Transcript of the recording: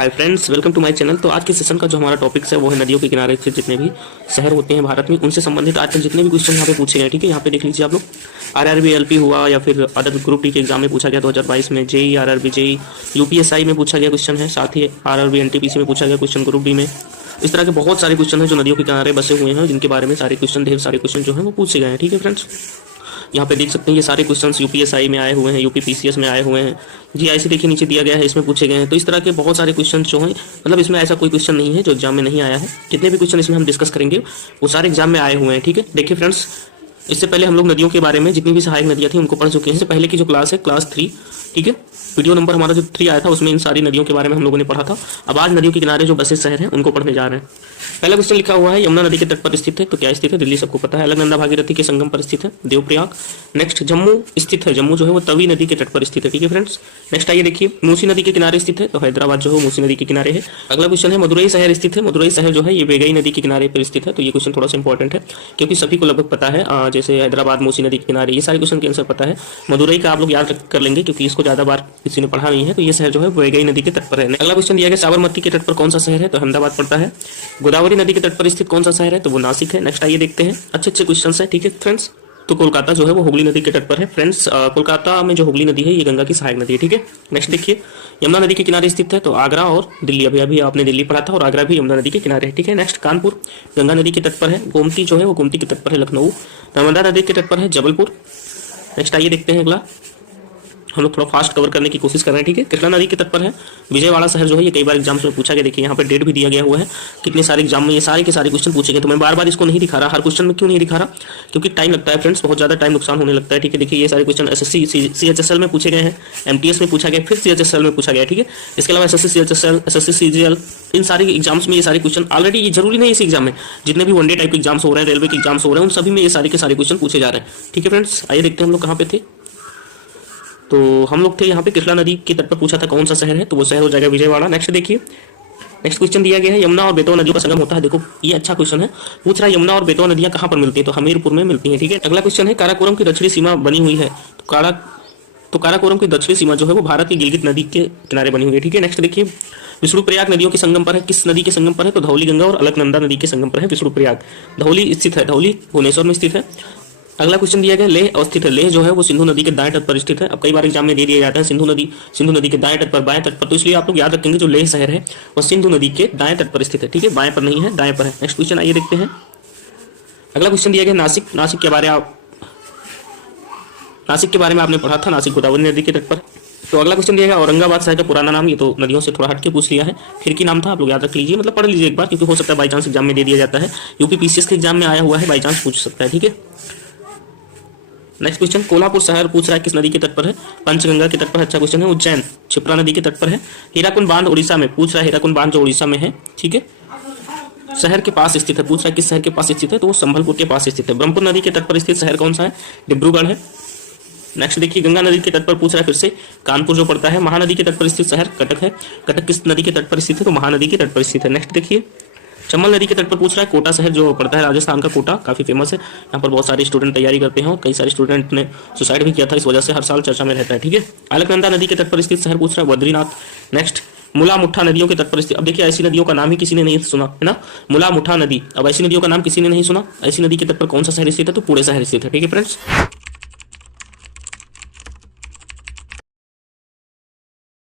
Hi friends, welcome to my channel. तो आज के सेशन का जो हमारा टॉपिक है वो है नदियों के किनारे स्थित जितने भी शहर होते हैं भारत में, उनसे संबंधित आज तक जितने भी क्वेश्चन यहाँ पे पूछे गए। ठीक है, यहाँ पे देख लीजिए आप लोग। आरआरबी एलपी हुआ या फिर अदर ग्रुप डी के एग्जाम में पूछा गया 2022 में, जेई आरआरबी जेई यूपीएसआई में पूछा गया क्वेश्चन है, साथ ही आरआरबी एनटीपीसी में पूछा गया क्वेश्चन ग्रुप डी में। इस तरह के बहुत सारे क्वेश्चन हैं जो नदियों के किनारे बसे हुए हैं, जिनके बारे में सारे क्वेश्चन ढेर सारे क्वेश्चन जो है वो पूछे गए हैं। ठीक है फ्रेंड्स, यहाँ पे देख सकते हैं ये सारे क्वेश्चंस यूपीएसआई में आए हुए हैं, यूपीपीसीएस में आए हुए हैं, जीआईसी देखिए नीचे दिया गया है, इसमें पूछे गए हैं। तो इस तरह के बहुत सारे क्वेश्चन जो हैं, मतलब इसमें ऐसा कोई क्वेश्चन नहीं है जो एग्जाम में नहीं आया है। जितने भी क्वेश्चन इसमें हम डिस्कस करेंगे वो सारे एग्जाम में आए हुए हैं। ठीक है, देखिए फ्रेंड्स, इससे पहले हम लोग नदियों के बारे में जितनी भी सहायक नदियाँ थी उनको पढ़ चुके हैं। इससे पहले की जो क्लास है क्लास 3, ठीक है, वीडियो नंबर हमारा जो 3 आया था उसमें इन सारी नदियों के बारे में हम लोगों ने पढ़ा था। अब आज नदियों के किनारे जो बसे शहर हैं उनको पढ़ने जा रहे हैं। पहला क्वेश्चन लिखा हुआ है यमुना नदी के तट पर स्थित है, तो क्या स्थित है? दिल्ली, सबको पता है। अलकनंदा भागीरथी के संगम पर स्थित है, देवप्रयाग। नेक्स्ट जम्मू स्थित है, जम्मू जो है वो तवी नदी के तट पर स्थित है। ठीक है फ्रेंड्स, नेक्स्ट आइए देखिए, मूसी नदी के किनारे स्थित है, तो हैदराबाद जो है मूसी नदी के किनारे है। अगला क्वेश्चन है मदुरई शहर स्थित है, मदुरई शहर जो है ये वेगई नदी के किनारे पर स्थित है। तो ये क्वेश्चन थोड़ा सा इंपॉर्टेंट है क्योंकि सभी को लगभग पता है, जैसे हैदराबाद मूसी नदी के किनारे, ये सारे क्वेश्चन के आंसर पता है। मदुरई का आप लोग याद कर लेंगे क्योंकि इसको ज्यादा बार किसी ने पढ़ा नहीं है। तो ये शहर जो है वेगई नदी के तट पर है। अगला क्वेश्चन दिया गया साबरमती के तट पर कौन सा शहर है, तो अहमदाबाद पड़ता है। गोदावरी नदी के तट पर स्थित कौन सा शहर है, तो वो नासिक है। नेक्स्ट आइए देखते हैं, अच्छे अच्छे क्वेश्चन है। ठीक है फ्रेंड्स, तो कोलकाता जो है वो हुगली नदी के तट पर है। फ्रेंड्स, कोलकाता में जो हुगली नदी है ये गंगा की सहायक नदी है। ठीक है, नेक्स्ट देखिए, यमुना नदी के किनारे स्थित है, तो आगरा और दिल्ली। अभी अभी आपने दिल्ली पढ़ा था और आगरा भी यमुना नदी के किनारे है। ठीक है, नेक्स्ट कानपुर गंगा नदी के तट पर है। गोमती जो है वो गोमती के तट पर है, लखनऊ। नर्मदा नदी के तट पर है, जबलपुर। नेक्स्ट आइए देखते हैं अगला, हम लोग थोड़ा फास्ट कवर करने की कोशिश कर रहे हैं। ठीक है, कृष्णा नदी के तट पर है। विजयवाड़ा शहर जो है ये कई बार एग्जाम्स में पूछा गया। देखिए यहाँ पे डेट भी दिया गया हुआ है, कितने सारे एग्जाम में ये सारे के सारे क्वेश्चन पूछे गए। तो मैं बार बार इसको नहीं दिखा रहा, हर क्वेश्चन में क्यों नहीं दिखा रहा, क्योंकि टाइम लगता है फ्रेंड्स, बहुत ज्यादा टाइम नुकसान होने लगता है। ठीक है, देखिए ये सारे क्वेश्चन एसएससी सीएचएसएल में पूछे गए हैं, एमटीएस में पूछा गया, फिर सीएचएसएल में पूछा गया। ठीक है, इसके अलावा एसएससी सीएचएसएल, एसएससी सीजीएल, इन सारे एग्जाम्स में ये सारे क्वेश्चन ऑलरेडी, ये जरूरी नहीं इस एग्जाम में, जितने भी वनडे टाइप के एग्जाम्स हो रहे हैं, रेलवे के एग्जाम्स हो रहे हैं, उन सभी में ये सारे के सारे क्वेश्चन पूछे जा रहे हैं। ठीक है फ्रेंड्स, आइए देखते हैं हम लोग कहाँ पे थे। तो हम लोग थे यहाँ पे कृष्णा नदी के तट पर पूछा था कौन सा शहर है, तो वो शहर हो जाएगा विजयवाड़ा। नेक्स्ट देखिए, नेक्स्ट क्वेश्चन दिया गया है यमुना और बेतवा नदियों का संगम होता है। देखो ये अच्छा क्वेश्चन है, पूछ रहा है यमुना और बेतवा नदियां कहाँ पर मिलती है, तो हमीरपुर में मिलती है। ठीक है, अगला क्वेश्चन है काराकोरम की दक्षिणी सीमा बनी हुई है, तो काराकोरम की दक्षिणी सीमा जो है वो भारत की गिलगित नदी के किनारे बनी हुई है। ठीक है, नेक्स्ट देखिए, विष्णुप्रयाग नदियों के संगम पर है, किस नदी के संगम पर है, तो धौली गंगा और अलकनंदा नदी के संगम पर है विष्णुप्रयाग। धौली स्थित है, धौली भुवनेश्वर में स्थित है। अगला क्वेश्चन दिया गया लेह अवस्थित है, लेह जो है वो सिंधु नदी के दाएं तट पर स्थित है। अब कई बार एग्जाम में दे दिया जाता है सिंधु नदी के दाएं तट पर, बाएं तट पर, तो इसलिए आप लोग याद रखेंगे जो लेह शहर है वो सिंधु नदी के दाएं तट पर स्थित है। ठीक है, बाएं पर नहीं है, दाएं पर है। नेक्स्ट क्वेश्चन आइए देखते हैं। अगला क्वेश्चन दिया गया नासिक, नासिक के बारे में आपने पढ़ा था, नासिक गोदावरी नदी के तट पर। तो अगला क्वेश्चन दिया गया औरंगाबाद शहर का पुराना नाम, ये तो नदियों से थोड़ा हटके पूछ लिया है, खिड़की नाम था, आप लोग याद रख लीजिए, मतलब पढ़ लीजिए एक बार, क्योंकि हो सकता है बाई चांस एग्जाम में दे दिया जाता है, यूपीपीसीएस के एग्जाम में आया हुआ है, बाई चांस पूछ सकता है। ठीक है, नेक्स्ट क्वेश्चन कोल्हापुर शहर पूछ रहा है किस नदी के तट पर है, पंचगंगा के तट पर। अच्छा क्वेश्चन है। उज्जैन क्षिप्रा नदी के तट पर है। हीराकुंड बांध उड़ीसा में, पूछ रहा है हीराकुंड बांध जो उड़ीसा में है। ठीक है, शहर के पास स्थित है, पूछ रहा है किस शहर के पास स्थित है, तो वो संभलपुर के पास स्थित है। ब्रह्मपुर नदी के तट पर स्थित शहर कौन सा है, डिब्रूगढ़ है। नेक्स्ट देखिए, गंगा नदी के तट पर पूछ रहा है फिर से, कानपुर जो पड़ता है। महानदी के तट पर स्थित शहर कटक है, कटक किस नदी के तट पर स्थित है, तो महानदी के तट पर स्थित है। नेक्स्ट देखिए, चंबल नदी के तट पर पूछ रहा है कोटा शहर जो पड़ता है राजस्थान का, कोटा काफी फेमस है, यहाँ पर बहुत सारे स्टूडेंट तैयारी करते हैं और कई सारे स्टूडेंट ने सुसाइड भी किया था, इस वजह से हर साल चर्चा में रहता है। ठीक है, अलकनंदा नदी के तट पर स्थित शहर पूछ रहा है बद्रीनाथ। नेक्स्ट मुला मुठा नदियों के तट पर स्थित, अब देखिए ऐसी नदियों का नाम ही किसी ने नहीं सुना है ना, मुला मुठा नदी, अब ऐसी नदियों का नाम किसी ने नहीं सुना, ऐसी नदी के तट पर कौन सा शहर स्थित है, तो पुणे शहर स्थित है। ठीक है फ्रेंड्स।